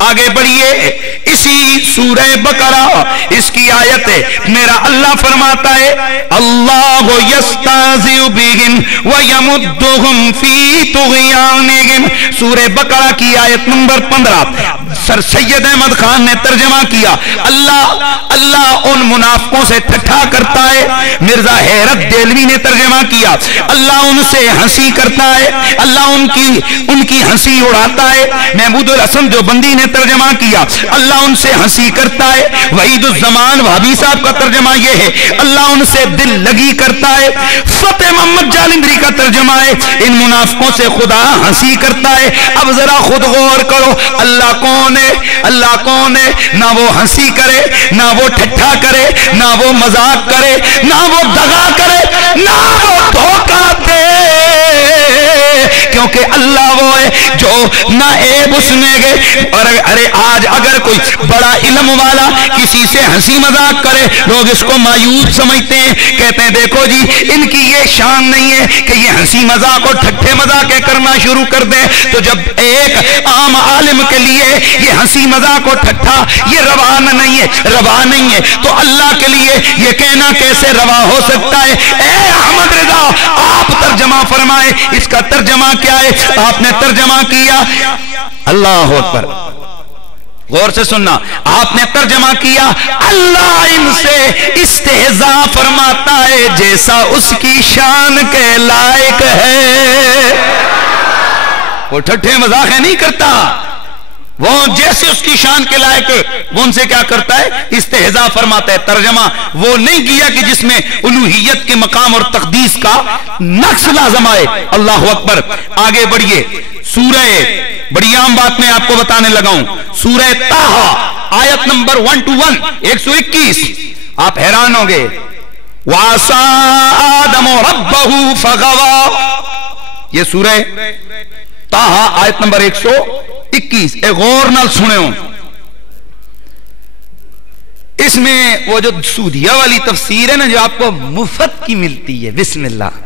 آگے بڑھیے اسی سورہ بقرہ اس کی آیت ہے، میرا اللہ فرماتا ہے اللہ یستہزئ بہم ویمدہم فی طغیانہم، سورہ بقرہ کی آیت نمبر 15۔ سر سید احمد خان نے ترجمہ کیا، اللہ ان منافقوں سے ٹھٹھا کرتا ہے۔ مرزا حیرت دہلوی نے ترجمہ کیا، اللہ ان سے ہنسی کرتا ہے، اللہ ان کی ہنسی اڑاتا ہے۔ محمود الحسن دیوبندی نے ترجمہ کیا، اللہ ان سے ہنسی کرتا ہے۔ وحید الزمان وہابی صاحب کا ترجمہ یہ ہے، اللہ ان سے دل لگی کرتا ہے۔ فتح محمد جالندری کا ترجمہ ہے، ان منافقوں سے خدا ہنسی کرتا ہے۔ اب ذرا خود غور کرو، اللہ کون ہے؟ اللہ کون ہے؟ نہ وہ ہنسی کرے، نہ وہ ٹھٹھا کرے، نہ وہ مذاق کرے، نہ وہ دغا کرے، نہ وہ دھوکہ دے، کیونکہ اللہ وہ ہے جو نہ عیب اس میں گئے۔ اور ارے آج اگر کوئی بڑا علم والا کسی سے ہنسی مذاق کرے، لوگ اس کو مایوس سمجھتے ہیں، کہتے ہیں دیکھو جی ان کی یہ شان نہیں ہے کہ یہ ہنسی مذاق اور ٹھٹھے مذاق کرنا شروع کر دیں۔ تو جب ایک عام عالم کے لیے یہ ہنسی مذاق اور ٹھٹھا یہ روا نہیں ہے تو اللہ کے لیے یہ کہنا کیسے روا ہو سکتا ہے؟ اے احمد رضا آپ ترجمہ فرمائے، اس کا ترجمہ کیا ہے؟ آپ نے ترجمہ کیا، اللہ اکبر، غور سے سننا، آپ نے ترجمہ کیا اللہ ان سے استہزاء فرماتا ہے جیسا اس کی شان کے لائق ہے۔ وہ ٹھٹھے مذاق نہیں کرتا، وہ جیسے اس کی شان کے لائق وہ ان سے کیا کرتا ہے؟ استہزاء فرماتا ہے۔ ترجمہ وہ نہیں کیا کہ جس میں الوہیت کے مقام اور تقدیس کا نقص لازم آئے۔ اللہ اکبر، آگے بڑھیے، سورہ بڑی عام بات میں آپ کو بتانے لگا ہوں، سورہ طٰہٰ آیت نمبر 121 121، آپ حیران ہوں گے، وَعَصَىٰ آدَمُ رَبَّهُ فَغَوَىٰ، یہ سورہ طٰہٰ آیت نمبر 121، اے غور نال سنے ہوں، اس میں وہ جو سودیہ والی تفسیر ہے نا جو آپ کو مفت کی ملتی ہے، بسم اللہ،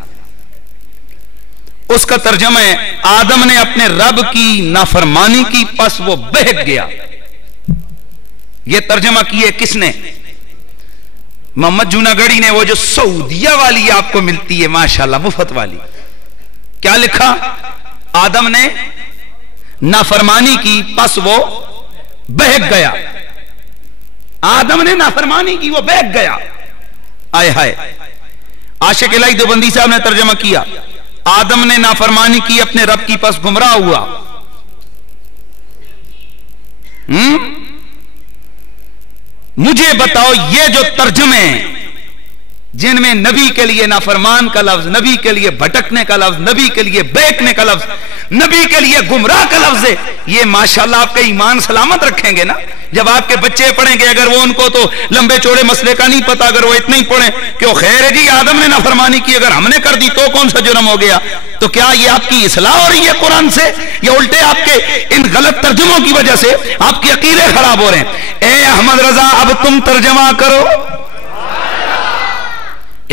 اس کا ترجمہ ہے آدم نے اپنے رب کی نافرمانی کی پس وہ بہک گیا۔ یہ ترجمہ کیے کس نے؟ محمد جوناگڑھی نے، وہ جو سعودیہ والی آپ کو ملتی ہے ماشاءاللہ مفت والی، کیا لکھا؟ آدم نے نافرمانی کی پس وہ بہک گیا۔ آدم نے نافرمانی کی وہ بہک گیا، آئے ہائے۔ عاشق الہی دیوبندی صاحب نے ترجمہ کیا، آدم نے نافرمانی کی اپنے رب کی پس گمراہ ہوا۔ مجھے بتاؤ یہ جو ترجمے ہیں جن میں نبی کے لیے نافرمان کا لفظ، نبی کے لیے بھٹکنے کا لفظ، نبی کے لیے بہکنے کا لفظ، نبی کے لیے گمراہ کا لفظ ہے، یہ ماشاءاللہ آپ کا ایمان سلامت رکھیں گے نا؟ جب آپ کے بچے پڑھیں گے، اگر وہ ان کو تو لمبے چوڑے مسئلے کا نہیں پتا، اگر وہ اتنا ہی پڑھیں کہ وہ خیر ہے جی آدم نے نافرمانی کی، اگر ہم نے کر دی تو کون سا جرم ہو گیا، تو کیا یہ آپ کی اصلاح ہو رہی ہے قرآن سے، یا الٹے آپ کے ان غلط ترجموں کی وجہ سے آپ کے عقیدے خراب ہو رہے ہیں؟ اے احمد رضا اب تم ترجمہ کرو۔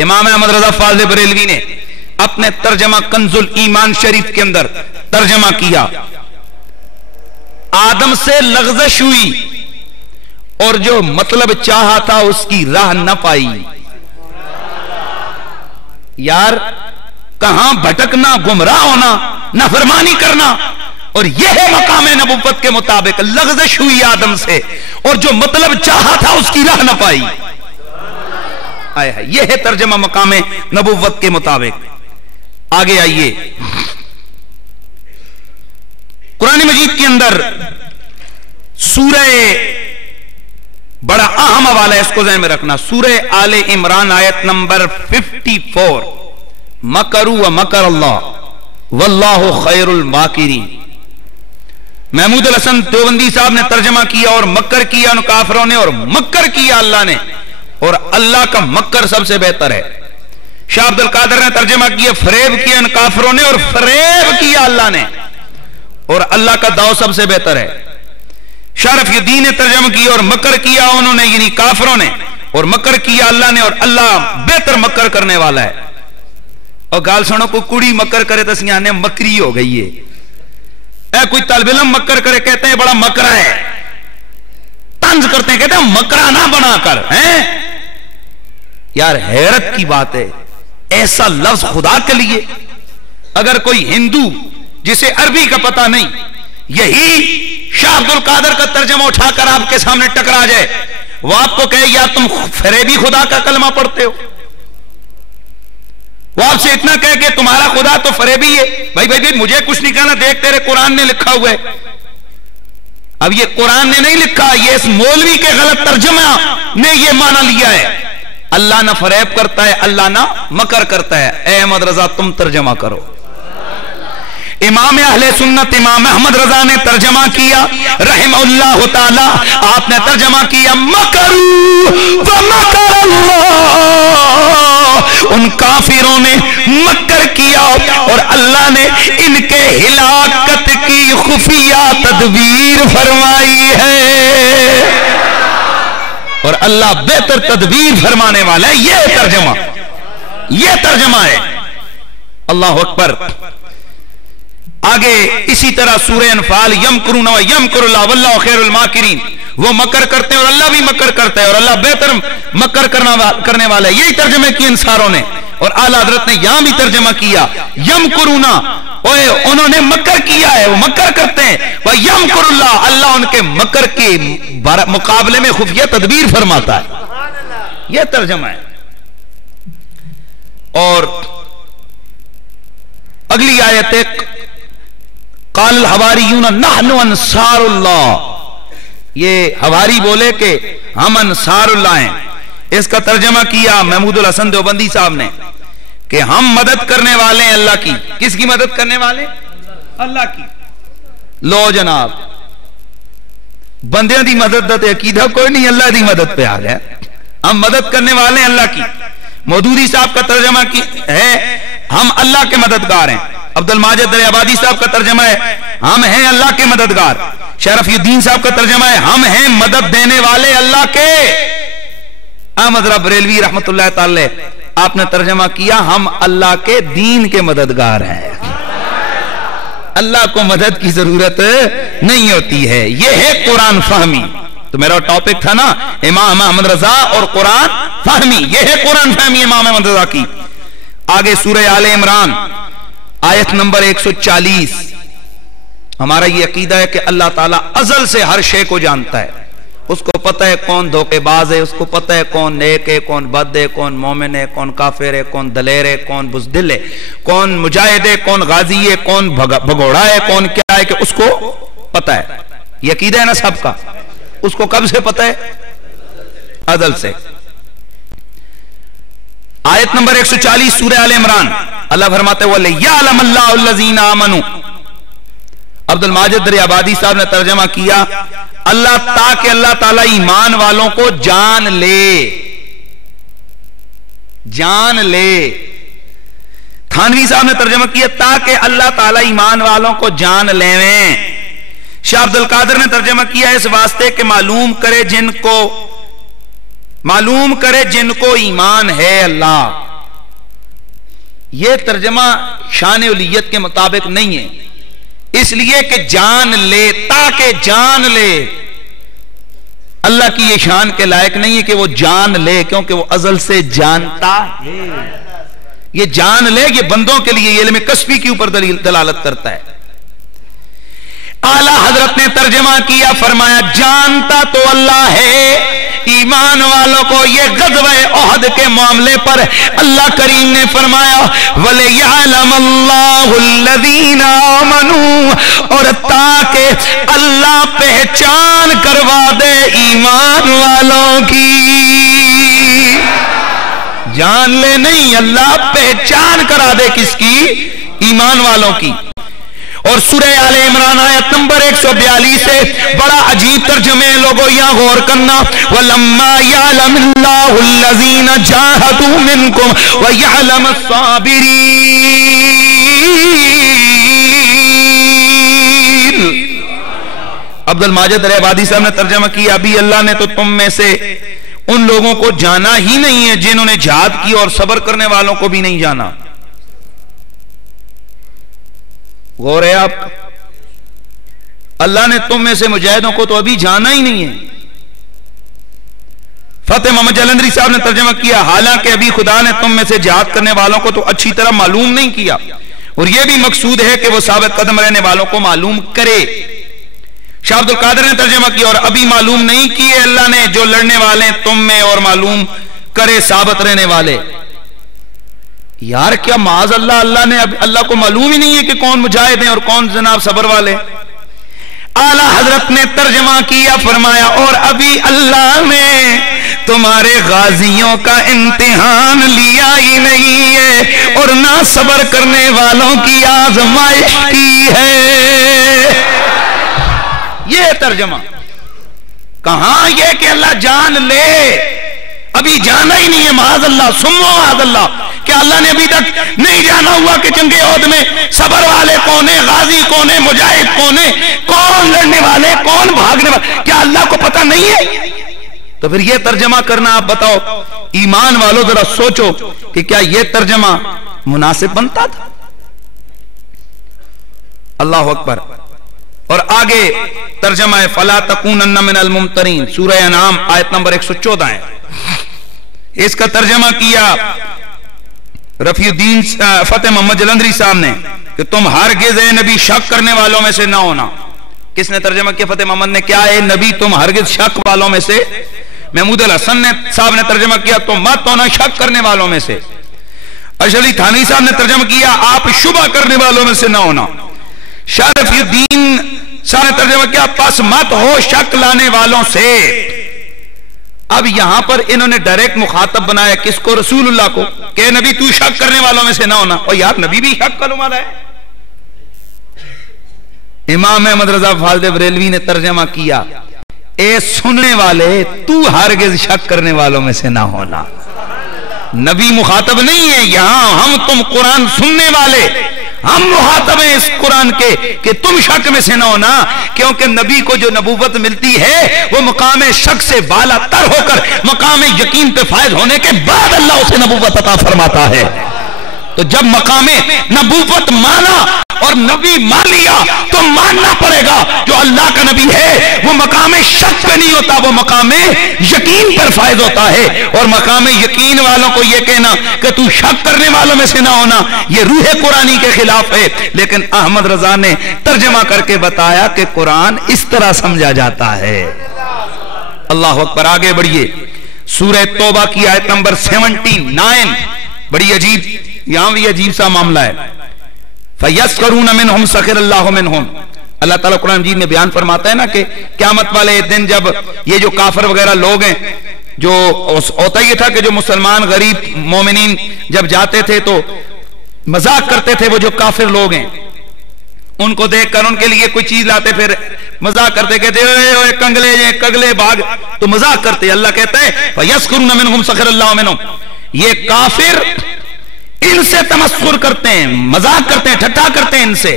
امام احمد رضا فاضل بریلوی نے اپنے ترجمہ کنز الایمان شریف کے اندر ترجمہ کیا، آدم سے لغزش ہوئی اور جو مطلب چاہا تھا اس کی راہ نہ پائی۔ یار کہاں بھٹکنا، گمراہ ہونا، نافرمانی کرنا، اور یہ ہے مقام نبوت کے مطابق، لغزش ہوئی آدم سے اور جو مطلب چاہا تھا اس کی راہ نہ پائی۔ یہ ہے ترجمہ مقام نبوت کے مطابق۔ آگے آئیے، قرآن مجید کے اندر سورہ بڑا اہم حوالہ ہے، اس کو ذہن میں رکھنا، سورہ آل عمران آیت نمبر 54، مکروا ومکر اللہ واللہ خیر الماکرین۔ محمود الحسن دیوبندی صاحب نے ترجمہ کیا، اور مکر کیا ان کافروں نے اور مکر کیا اللہ نے، اور اللہ کا مکر سب سے بہتر ہے۔ شاہ عبد القادر نے ترجمہ کیا، فریب کیا ان کافروں نے اور فریب کیا اللہ نے، اور اللہ کا داؤ سب سے بہتر ہے۔ شاہ رفیع الدین نے ترجمہ کیا، اور مکر کیا انہوں نے یعنی کافروں نے، اور مکر کیا اللہ نے، اور اللہ بہتر مکر کرنے والا ہے۔ اور گال سنو، کوئی کڑی مکر کرے تو سیانے مکری ہو گئی ہے، کوئی طالب علم مکر کرے کہتے ہیں بڑا مکرا ہے، طنز کرتے ہیں, کہتے ہیں مکرانہ بنا کر ہیں. یار حیرت کی بات ہے, ایسا لفظ خدا کے لیے. اگر کوئی ہندو جسے عربی کا پتہ نہیں یہی شاہ عبد القادر کا ترجمہ اٹھا کر آپ کے سامنے ٹکرا جائے, وہ آپ کو کہے یار تم فریبی خدا کا کلمہ پڑھتے ہو. وہ آپ سے اتنا کہے کہ تمہارا خدا تو فریبی ہے. بھائی مجھے کچھ نہیں کہنا, دیکھ تیرے قرآن نے لکھا ہوا ہے. اب یہ قرآن نے نہیں لکھا, یہ اس مولوی کے غلط ترجمہ نے یہ معنی لیا ہے. اللہ نہ فریب کرتا ہے, اللہ نہ مکر کرتا ہے. اے احمد رضا تم ترجمہ کرو. امام اہل سنت امام احمد رضا نے ترجمہ کیا رحمہ اللہ تعالی. آپ نے ترجمہ کیا مکروا ومکر اللہ, ان کافروں نے مکر کیا اور اللہ نے ان کے ہلاکت کی خفیہ تدبیر فرمائی ہے. اور اللہ بہتر تدبیر فرمانے والا ہے. یہ ترجمہ ہے. اللہ اکبر. آگے اسی طرح سورہ انفال یمکرون و یمکر اللہ واللہ خیر الماکرین, وہ مکر کرتے ہیں اور اللہ بھی مکر کرتا ہے اور اللہ بہتر مکر کرنے والا ہے. یہی ترجمے کی انصاروں نے, اور اعلی حضرت نے یہاں بھی ترجمہ کیا یمکرون, انہوں نے مکر کیا ہے, وہ مکر کرتے ہیں. وَيَمْكُرُ اللَّهُ, اللہ ان کے مکر کے مقابلے میں خفیہ تدبیر فرماتا ہے. یہ ترجمہ ہے. اور اگلی آیت ہے قال الحواریون نحن انصار اللہ. یہ حواری بولے کہ ہم انصار اللہ ہیں. اس کا ترجمہ کیا محمود الحسن دیوبندی صاحب نے کہ ہم مدد کرنے والے ہیں اللہ کی. کس کی مدد کرنے والے؟ اللہ کی. لو جناب, بندیاں دی مدد دا تے عقیدہ کوئی نہیں, اللہ دی مدد پہ آ گیا. ہم مدد کرنے والے ہیں اللہ کی. مودودی صاحب کا ترجمہ کی ہے ہم اللہ کے مددگار ہیں. عبد الماجد دریابادی صاحب کا ترجمہ ہے ہم ہیں اللہ کے مددگار. شرف الدین صاحب کا ترجمہ ہے ہم ہیں مدد دینے والے اللہ کے. احمد رب بریلوی رحمت اللہ تعالی آپ نے ترجمہ کیا ہم اللہ کے دین کے مددگار ہیں. اللہ کو مدد کی ضرورت نہیں ہوتی ہے. یہ ہے قرآن فہمی. تو میرا ٹاپک تھا نا امام احمد رضا اور قرآن فہمی. یہ ہے قرآن فہمی امام احمد رضا کی. آگے سورہ آل عمران آیت نمبر 140. ہمارا یہ عقیدہ ہے کہ اللہ تعالیٰ ازل سے ہر شے کو جانتا ہے. اس کو پتہ ہے کون دھوکے باز ہے, اس کو پتہ ہے کون نیک ہے, کون بد ہے, کون مومن ہے, کون کافر ہے, کون دلیر ہے, کون بزدل ہے, کون مجاہد ہے, کون غازی ہے, کون بھگوڑا ہے, کون کیا ہے, کہ اس کو پتہ ہے. یہ عقیدہ ہے نا سب کا. اس کو کب سے پتہ ہے؟ ازل سے. آیت نمبر 140 سورہ آل عمران اللہ فرماتے ہیں وَلِيَعْلَمَ اللَّهُ الَّذِينَ آمَنُوا. عبد الماجد دریابادی صاحب نے ترجمہ کیا اللہ, تاکہ اللہ تعالیٰ ایمان والوں کو جان لے. تھانوی صاحب نے ترجمہ کیا تاکہ اللہ تعالیٰ ایمان والوں کو جان لیں. شاہ عبد القادر نے ترجمہ کیا اس واسطے کہ معلوم کرے جن کو ایمان ہے اللہ. یہ ترجمہ شان الیت کے مطابق نہیں ہے, اس لیے کہ جان لے, تاکہ جان لے. اللہ کی یہ شان کے لائق نہیں ہے کہ وہ جان لے, کیونکہ وہ ازل سے جانتا ہے. یہ جان لے یہ بندوں کے لیے, یہ علم کسبی کے اوپر دلالت کرتا ہے. اعلیٰ حضرت نے ترجمہ کیا فرمایا جانتا تو اللہ ہے ایمان والوں کو. یہ غزوہ احد کے معاملے پر اللہ کریم نے فرمایا وَلِيَعْلَمَ اللَّهُ الَّذِينَ آمَنُوا, اور تاکہ اللہ پہچان کروا دے ایمان والوں کی. جان لے نہیں, اللہ پہچان کرا دے کس کی؟ ایمان والوں کی. اور سورہ آل عمران آیت نمبر 142 سے بڑا عجیب ترجمے لوگوں یہاں غور کرنا وَلَمَّا يَعْلَمِ اللَّهُ الَّذِينَ جَاهَدُوا مِنْكُمْ وَيَعْلَمَ الصَّابِرِينَ. عبد الماجد دریابادی صاحب نے ترجمہ کیا ابھی اللہ نے تو تم میں سے ان لوگوں کو جانا ہی نہیں ہے جنہوں نے جہاد کی, اور صبر کرنے والوں کو بھی نہیں جانا. غور ہے آپ, اللہ نے تم میں سے مجاہدوں کو تو ابھی جانا ہی نہیں ہے. فتح محمد جلندری صاحب نے ترجمہ کیا حالانکہ ابھی خدا نے تم میں سے جہاد کرنے والوں کو تو اچھی طرح معلوم نہیں کیا اور یہ بھی مقصود ہے کہ وہ ثابت قدم رہنے والوں کو معلوم کرے۔ شاہ عبد القادر نے ترجمہ کیا اور ابھی معلوم نہیں کیے اللہ نے جو لڑنے والے تم میں اور معلوم کرے ثابت رہنے والے۔ یار کیا معاذ اللہ اللہ نے اللہ کو معلوم ہی نہیں ہے کہ کون مجاہد ہیں اور کون جناب صبر والے؟ اعلیٰ حضرت نے ترجمہ کیا فرمایا اور ابھی اللہ نے تمہارے غازیوں کا امتحان لیا ہی نہیں ہے اور نہ صبر کرنے والوں کی آزمائش کی ہے۔ یہ ترجمہ کہاں یہ کہ اللہ جان لے، ابھی جانا ہی نہیں ہے معاذ اللہ سمو معاذ اللہ، کہ اللہ نے ابھی تک نہیں جانا ہوا کہ جنگ احد میں صبر والے کون ہیں، غازی کون ہیں، مجاہد کون ہیں، کون لڑنے والے کون بھاگنے والے، کیا اللہ کو پتہ نہیں ہے؟ تو پھر یہ ترجمہ کرنا آپ بتاؤ ایمان والوں ذرا سوچو کہ کیا یہ ترجمہ مناسب بنتا تھا؟ اللہ اکبر۔ اور آگے ترجمہ ہے فَلَا تَكُونَنَّ مِنَ الْمُمْتَرِينَ، سورہ انعام آیت نمبر 114 ہے۔ اس کا ترجمہ کیا رفیع الدین فتح محمد جلندری صاحب نے کہ تم ہرگز اے نبی شک کرنے والوں میں سے نہ ہونا۔ کس نے ترجمہ کیا؟ فتح محمد نے۔ کیا اے نبی تم ہرگز شک والوں میں سے؟ محمود الحسن صاحب نے ترجمہ کیا تم مت ہونا شک کرنے والوں میں سے۔ اشرف علی تھانوی صاحب نے ترجمہ کیا آپ شبہ کرنے والوں میں سے نہ ہونا۔ شاہ رفیع الدین صاحب نے ترجمہ کیا پس مت ہو شک لانے والوں سے۔ اب یہاں پر انہوں نے ڈائریکٹ مخاطب بنایا کس کو؟ رسول اللہ کو، کہ نبی تو شک کرنے والوں میں سے نہ ہونا۔ اور یار نبی بھی شک کرنے والا ہے۔ امام احمد رضا فاضل بریلوی نے ترجمہ کیا اے سننے والے تو ہرگز شک کرنے والوں میں سے نہ ہونا۔ نبی مخاطب نہیں ہے یہاں، ہم تم قرآن سننے والے ہم مخاطب ہیں اس قرآن کے کہ تم شک میں سے نہ ہونا، کیونکہ نبی کو جو نبوت ملتی ہے وہ مقام شک سے بالا تر ہو کر مقام یقین پہ فائز ہونے کے بعد اللہ اسے نبوت عطا فرماتا ہے۔ تو جب مقام نبوت مانا اور نبی مان لیا تو ماننا پڑے گا جو اللہ کا نبی ہے وہ مقام شک پہ نہیں ہوتا، وہ مقام یقین پر فائز ہوتا ہے۔ اور مقام یقین والوں کو یہ کہنا کہ تو شک کرنے والوں میں سے نہ ہونا یہ روح قرآنی کے خلاف ہے۔ لیکن احمد رضا نے ترجمہ کر کے بتایا کہ قرآن اس طرح سمجھا جاتا ہے۔ اللہ اکبر۔ آگے بڑھیے سورہ توبہ کی آیت نمبر 79، بڑی عجیب، یہاں بھی عجیب سا معاملہ ہے۔ فَيَسْخَرُونَ مِنْهُمْ سَخِرَ اللَّهُ مِنْهُمْ، اللہ تعالیٰ قرآن مجید میں بیان فرماتا ہے نا کہ قیامت والے دن جب یہ جو کافر وغیرہ لوگ ہیں، جو ہوتا یہ تھا کہ جو مسلمان غریب مومنین جب جاتے تھے تو مذاق کرتے تھے، وہ جو کافر لوگ ہیں ان کو دیکھ کر ان کے لیے کوئی چیز لاتے پھر مذاق کرتے، کہتے اے کنگلے جے کگلے بھاگ، تو مذاق کرتے۔ اللہ کہتا ہے فَيَسْخَرُونَ مِنْهُمْ سَخِرَ اللَّهُ مِنْهُمْ، یہ کافر ان سے تمسخر کرتے ہیں، مذاق کرتے ہیں، ٹھٹھا کرتے ہیں ان سے۔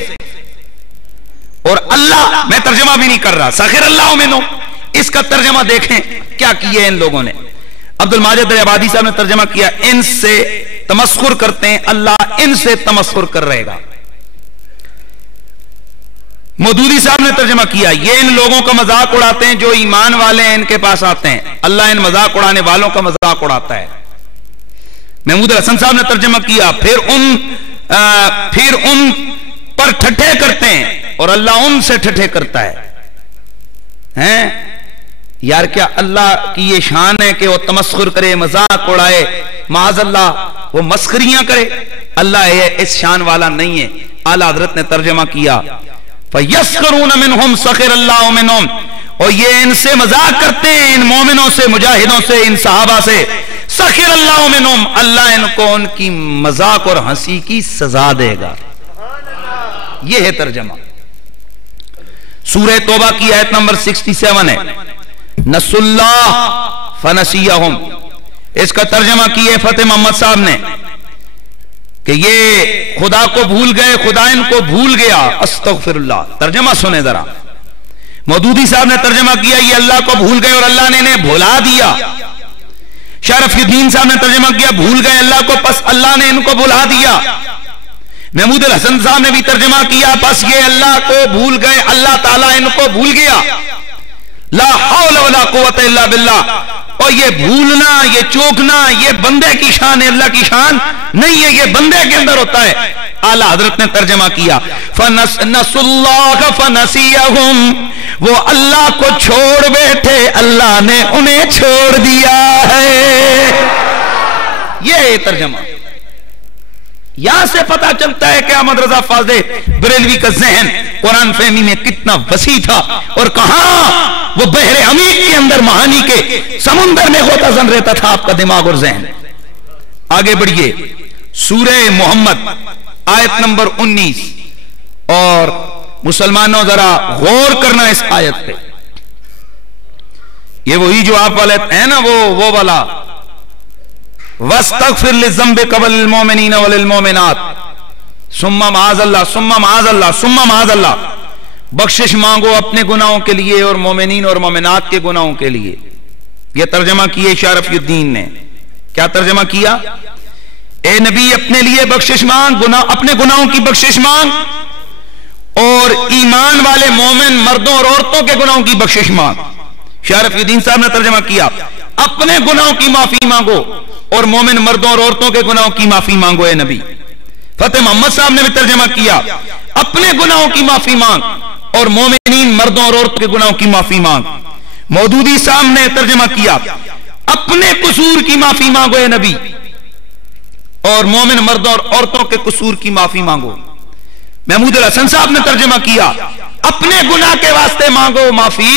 اور اللہ، میں ترجمہ بھی نہیں کر رہا، سخر اللہ منہم، اس کا ترجمہ دیکھیں کیا کیے ان لوگوں نے۔ عبد الماجد عبادی صاحب نے ترجمہ کیا ان سے تمسخر کرتے ہیں، اللہ ان سے تمسخر کر رہے گا۔ مودودی صاحب نے ترجمہ کیا یہ ان لوگوں کا مذاق اڑاتے ہیں جو ایمان والے ہیں ان کے پاس آتے ہیں، اللہ ان مذاق اڑانے والوں کا مذاق اڑاتا ہے۔ محمود الحسن صاحب نے ترجمہ کیا پھر ان پر ٹھٹھے کرتے ہیں اور اللہ ان سے ٹھٹھے کرتا ہے۔ یار کیا اللہ کی یہ شان ہے کہ وہ تمسخر کرے، مذاق اڑائے؟ معاذ اللہ وہ مسخریاں کرے؟ اللہ اس شان والا نہیں ہے۔ اعلیٰ حضرت نے ترجمہ کیا فَيَسْخَرُونَ مِنْهُمْ سَخِرَ اللَّهُ مِنْهُمْ، اور یہ ان سے مذاق کرتے ہیں، ان مومنوں سے، مجاہدوں سے، ان صحابہ سے۔ سخر اللہ منہم، اللہ ان کو ان کی مذاق اور ہنسی کی سزا دے گا۔ یہ ہے ترجمہ۔ سورہ توبہ کی آیت نمبر 67 ہے، نسوا اللہ فنسیہم، اس کا ترجمہ کیا فتح محمد صاحب نے کہ یہ خدا کو بھول گئے، خدا ان کو بھول گیا، استغفر اللہ۔ ترجمہ سنیں ذرا، مودودی صاحب نے ترجمہ کیا یہ اللہ کو بھول گئے اور اللہ نے انہیں بھلا دیا۔ شاہ رفیع الدین صاحب نے ترجمہ کیا بھول گئے اللہ کو پس اللہ نے ان کو بھلا دیا۔ محمود الحسن صاحب نے بھی ترجمہ کیا پس یہ اللہ کو بھول گئے، اللہ تعالیٰ ان کو بھول گیا۔ لا حول ولا قوت الا باللہ. اور یہ بھولنا، یہ چوکنا، یہ بندے کی شان ہے، اللہ کی شان نہیں ہے، یہ بندے کے اندر ہوتا ہے. اعلیٰ حضرت نے ترجمہ کیا نسوا اللہ فنسیہم، وہ اللہ کو چھوڑ بیٹھے، اللہ نے انہیں چھوڑ دیا ہے. یہ ترجمہ. یہاں سے پتا چلتا ہے کہ احمد رضا فاضل بریلوی کا ذہن قرآن فہمی میں کتنا وسیع تھا، اور کہاں وہ بحر عمیق کے اندر معانی کے سمندر میں غوطہ زن رہتا تھا آپ کا دماغ اور ذہن. آگے بڑھیے. سورہ محمد آیت نمبر 19. اور مسلمانوں ذرا غور کرنا اس آیت پہ. یہ وہی جو آپ والے ہیں نا، وہ والا وَاسْتَغْفِرْ لِذَنْبِكَ وَلِلْمُؤْمِنِينَ وَلِلْمُؤْمِنَاتِ ثُمَّ مَعَاذَ اللَّهِ ثُمَّ مَعَاذَ اللَّهِ ثُمَّ مَعَاذَ اللَّهِ. بخشش مانگو اپنے گناہوں کے لیے اور مومنین اور مومنات کے گناہوں کے لیے. یہ ترجمہ کیا شاہ رفیع الدین نے. کیا ترجمہ کیا؟ اے نبی اپنے لیے بخشش مانگ، اپنے گناہوں کی بخشش مانگ، اور ایمان والے مومن مردوں اور عورتوں کے گناہوں کی بخشش مانگ. شاہ رفیع الدین صاحب نے ترجمہ کیا اپنے گناہوں کی معافی مانگو اور مومن مردوں اور عورتوں کے گناہوں کی معافی مانگو اے نبی. فتح محمد صاحب نے بھی ترجمہ کیا اپنے گناہوں کی معافی مانگ اور مومنین مردوں اور عورتوں کے گناہوں کی معافی مانگ. مودودی صاحب نے ترجمہ کیا اپنے قصور کی معافی مانگو اے نبی اور مومن مردوں اور عورتوں کے قصور کی معافی مانگو. محمود الحسن صاحب نے ترجمہ کیا اپنے گناہ کے واسطے مانگو معافی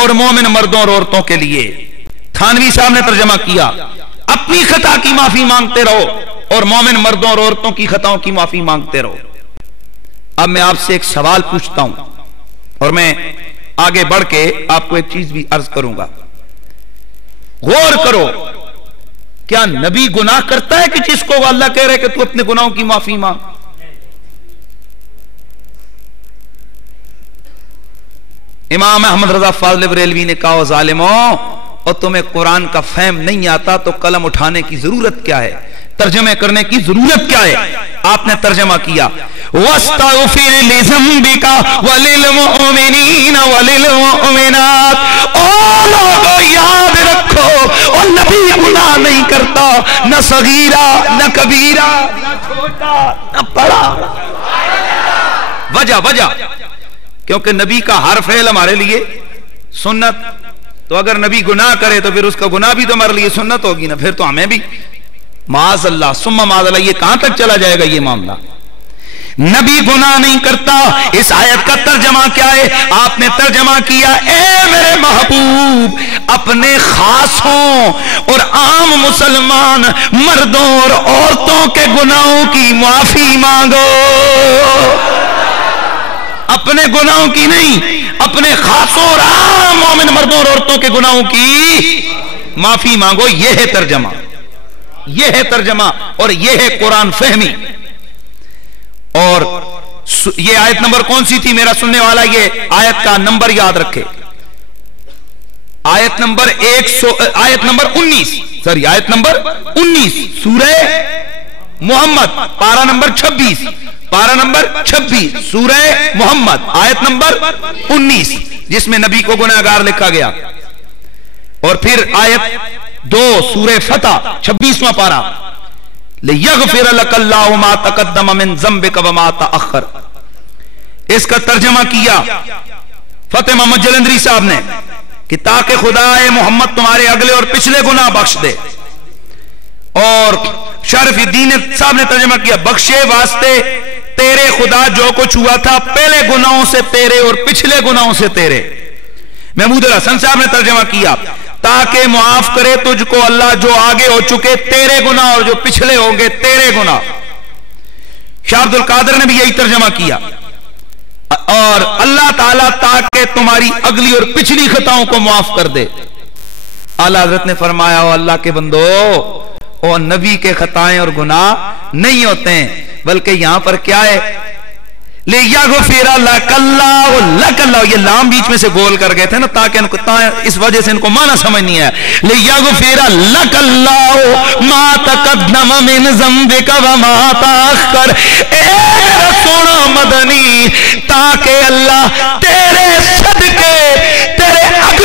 اور مومن مردوں اور عورتوں کے لیے. تھانوی صاحب نے ترجمہ کیا اپنی خطا کی معافی مانگتے رہو اور مومن مردوں اور عورتوں کی خطاؤں کی معافی مانگتے رہو. اب میں آپ سے ایک سوال پوچھتا ہوں اور میں آگے بڑھ کے آپ کو ایک چیز بھی عرض کروں گا. غور کرو، کیا نبی گناہ کرتا ہے کہ جس کو اللہ کہہ رہے کہ تو اپنے گناہوں کی معافی مانگ؟ امام احمد رضا فاضل بریلوی نے کہا ظالموں، اور تمہیں قرآن کا فہم نہیں آتا تو قلم اٹھانے کی ضرورت کیا ہے، ترجمے کرنے کی ضرورت کیا ہے؟ آپ نے ترجمہ کیا وَاسْتَغْفِرْ لِذَنْبِكَ وَلِلْمُؤْمِنِينَ وَلِلْمُؤْمِنَاتِ. او لوگو یاد رکھو، اور نبی گناہ نہیں کرتا، نہ صغیرہ نہ کبیرہ نہ چھوٹا نہ بڑا. وجہ کیونکہ نبی کا ہر فعل ہمارے لیے سنت. تو اگر نبی گناہ کرے تو پھر اس کا گناہ بھی تو ہمارے لیے سنت ہوگی نا، پھر تو ہمیں بھی معاذ اللہ ثم معاذ اللہ. یہ کہاں تک چلا جائے گا یہ معاملہ؟ نبی گناہ نہیں کرتا. اس آیت کا ترجمہ کیا ہے؟ آپ نے ترجمہ کیا اے میرے محبوب اپنے خاصوں اور عام مسلمان مردوں اور عورتوں کے گناہوں کی معافی مانگو. اپنے گناہوں کی نہیں، اپنے خاصوں اور عام مومن مردوں اور عورتوں کے گناہوں کی معافی مانگو. یہ ہے ترجمہ، یہ ہے ترجمہ اور یہ ہے قرآن فہمی. اور یہ آیت نمبر کون سی تھی میرا سننے والا؟ یہ آیت کا نمبر یاد رکھے، آیت نمبر 19 سورہ محمد پارہ نمبر 26 سورہ محمد آیت نمبر 19 جس میں نبی کو گناہگار لکھا گیا. اور پھر آیت 2 سورہ فتح 26واں پارہ لِيَغْفِرَ لَكَ اللَّهُ مَا تَقَدَّمَ مِن ذَنبِكَ وَمَا تَأَخَّرَ. اس کا ترجمہ کیا فتح محمد جلندری صاحب نے کہ تاکہ خدا محمد تمہارے اگلے اور پچھلے گناہ بخش دے. اور شاہ رفیع الدین صاحب نے ترجمہ کیا بخشے واسطے تیرے خدا جو کچھ ہوا تھا پہلے گناہوں سے تیرے اور پچھلے گناہوں سے تیرے. محمود الحسن صاحب نے ترجمہ کیا تاکہ معاف کرے تجھ کو اللہ جو آگے ہو چکے تیرے گناہ اور جو پچھلے ہوں گے تیرے گناہ. شاہ عبد القادر نے بھی یہی ترجمہ کیا. اور اللہ تعالیٰ تاکہ تمہاری اگلی اور پچھلی خطاؤں کو معاف کر دے. اعلیٰ حضرت نے فرمایا او اللہ کے بندو، اور نبی کے خطائیں اور گناہ نہیں ہوتے ہیں، بلکہ یہاں پر کیا ہے لِيَغْفِرَ لَكَ اللَّهُ. یہ لام بیچ میں سے گول کر گئے تھے نا تاکہ اس وجہ سے ان کو معنی سمجھ نہیں ہے. لِيَغْفِرَ لَكَ اللَّهُ مَا تَقَدَّمَ مِن ذَنبِكَ وَمَا تَأَخَّرَ. اے میرا سونا مدنی، تاکہ اللہ تیرے صدقے تیرے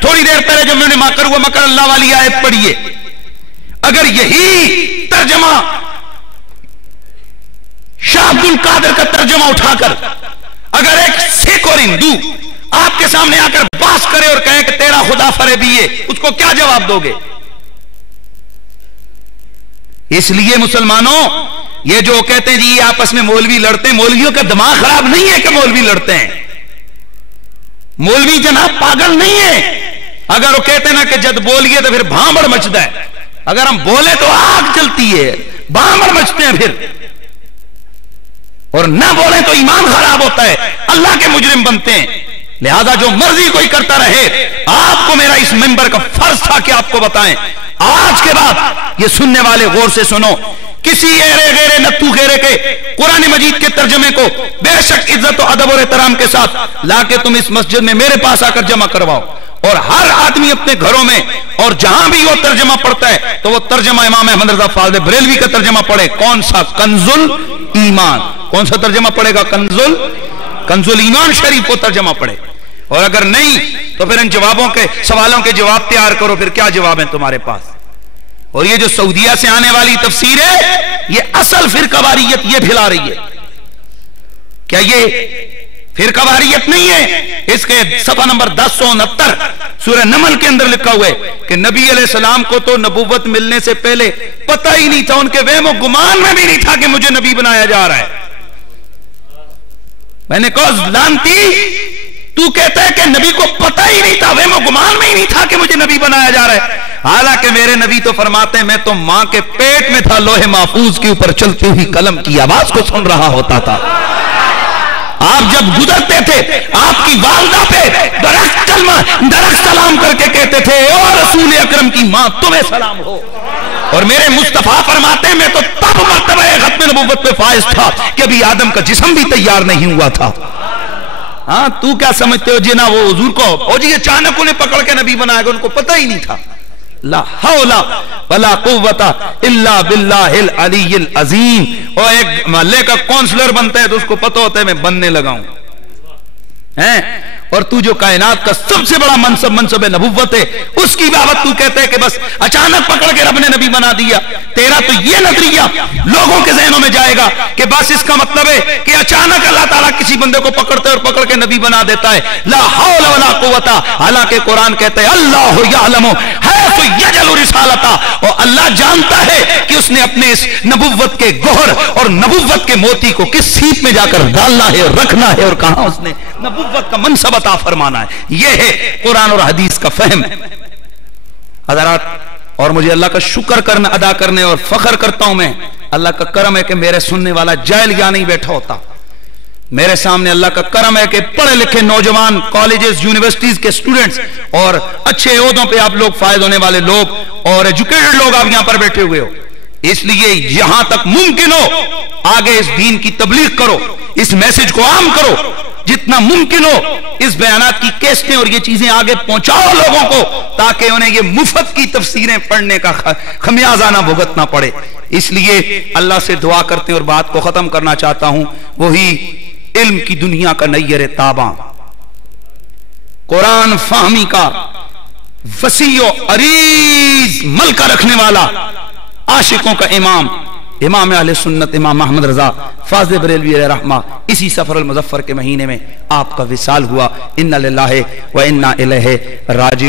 تھوڑی دیر پہلے جب میں نے مکر ہوا مکر اللہ والی آیت پڑھیے، اگر یہی ترجمہ شاہ عبد القادر کا ترجمہ اٹھا کر اگر ایک سکھ اور ہندو آپ کے سامنے آ کر باس کرے اور کہے کہ تیرا خدا فریبی ہے، اس کو کیا جواب دو گے؟ اس لیے مسلمانوں، یہ جو کہتے ہیں جی یہ آپس میں مولوی لڑتے ہیں، مولویوں کا دماغ خراب نہیں ہے کہ مولوی لڑتے ہیں، مولوی جناب پاگل نہیں ہے۔ اگر وہ کہتے ہیں نا کہ جد بولیے تو پھر بھانبڑ مچتا ہے، اگر ہم بولے تو آگ چلتی ہے، بھانبڑ مچتے ہیں پھر، اور نہ بولیں تو ایمان خراب ہوتا ہے، اللہ کے مجرم بنتے ہیں۔ لہذا جو مرضی کوئی کرتا رہے، آپ کو میرا اس منبر کا فرض تھا کہ آپ کو بتائیں۔ آج کے بعد یہ سننے والے غور سے سنو، کسی ایرے غیرے نتو غیرے کے قرآن مجید کے ترجمے کو بے شک عزت و ادب اور احترام کے ساتھ لا کے تم اس مسجد میں میرے پاس آ کر جمع کرواؤ، اور ہر آدمی اپنے گھروں میں اور جہاں بھی وہ ترجمہ پڑھتا ہے تو وہ ترجمہ امام احمد رضا فاضل بریلوی کا ترجمہ پڑھے۔ کون سا؟ کنز الایمان۔ کون سا ترجمہ پڑھے گا؟ کنز الایمان شریف کو ترجمہ پڑھے، اور اگر نہیں تو پھر ان جوابوں کے سوالوں کے جواب تیار کرو، پھر کیا جواب ہیں تمہارے پاس؟ اور یہ جو سعودیہ سے آنے والی تفسیر ہے، یہ اصل فرقہ واریت یہ پھیلا رہی ہے۔ کیا یہ فرقہ واریت نہیں ہے؟ اس کے صفحہ نمبر 1069 سورہ نمل کے اندر لکھا ہوا ہے کہ نبی علیہ السلام کو تو نبوت ملنے سے پہلے پتہ ہی نہیں تھا، ان کے وہم و گمان میں بھی نہیں تھا کہ مجھے نبی بنایا جا رہا ہے۔ میں نے کہا لانتی، تو کہتا ہے کہ نبی کو پتہ ہی نہیں تھا، وہم و گمان میں ہی نہیں تھا کہ مجھے نبی بنایا جا رہا ہے۔ حالانکہ میرے نبی تو فرماتے ہیں میں تو ماں کے پیٹ میں تھا، لوح محفوظ کے اوپر چلتی ہوئی قلم کی آواز کو سن رہا ہوتا تھا۔ آپ جب گزرتے تھے آپ کی والدہ پہ درخت سلام کر کے کہتے تھے اور رسول اکرم کی ماں تمہیں سلام ہو، اور میرے مصطفیٰ فرماتے ہیں میں تو تب مرتبہ ختم نبوت پہ فائز تھا کہ ابھی آدم کا جسم بھی تیار نہیں ہوا تھا۔ ہاں تو کیا سمجھتے ہو جی نا وہ حضور کو او جی اچانک انہیں پکڑ کے نبی بنائے گا، ان کو پتہ ہی نہیں تھا۔ لا حول ولا قوت الا باللہ العلی العظیم۔ اور ایک محلے کا کونسلر بنتا ہے تو اس کو پتہ ہوتا ہے میں بننے لگا ہوں، اور تو جو کائنات کا سب سے بڑا منصب نبوت ہے اس کی بابت تو کہتے ہیں کہ بس اچانک پکڑ کے رب نے نبی بنا دیا۔ تیرا تو یہ نظریہ لوگوں کے ذہنوں میں جائے گا کہ بس اس کا مطلب ہے کہ اچانک اللہ تعالیٰ کسی بندے کو پکڑتے اور پکڑ کے نبی بنا دیتا ہے۔ لا حول ولا قوت، حالانکہ قرآن کہتے ہیں اللہ یعلم حیث یجعل رسالتہ، اور اللہ جانتا ہے کہ اس نے اپنے اس نبوت کے گوہر اور نبوت کے موتی کو کس سیٹ میں جا کر ڈالنا ہے اور رکھنا ہے، اور کہاں اس نے نبوت کا منصب عطا فرمانا ہے۔ یہ ہے قرآن اور حدیث کا فہم۔ حضرات، اور مجھے اللہ کا شکر ادا کرنے اور فخر کرتا ہوں، میں اللہ کا کرم ہے کہ میرے سننے والا جاہل یا نہیں بیٹھا ہوتا۔ میرے سامنے اللہ کا کرم ہے کہ پڑھے لکھے نوجوان کالجز یونیورسٹیز کے سٹوڈنٹس اور اچھے عہدوں پہ آپ لوگ فائد ہونے والے لوگ اور ایجوکیٹڈ لوگ آپ یہاں پر بیٹھے ہوئے ہو۔ اس لیے جہاں تک ممکن ہو آگے اس دین کی تبلیغ کرو، اس میسج کو عام کرو، جتنا ممکن ہو اس بیانات کی کیسٹیں اور یہ چیزیں آگے پہنچاؤ لوگوں کو، تاکہ انہیں یہ مفت کی تفسیریں پڑھنے کا خمیازہ نہ بھگتنا پڑے۔ اس لیے اللہ سے دعا کرتے ہیں اور بات کو ختم کرنا چاہتا ہوں، وہی علم کی دنیا کا نیر تاباں، قرآن فہمی کا وسیع و عریض ملکہ رکھنے والا، عاشقوں کا امام اہل سنت امام محمد رضا فاضل بریلوی علیہ رحمہ، اسی سفر المظفر کے مہینے میں آپ کا وصال ہوا۔ انا للہ و انا الیہ راجعون۔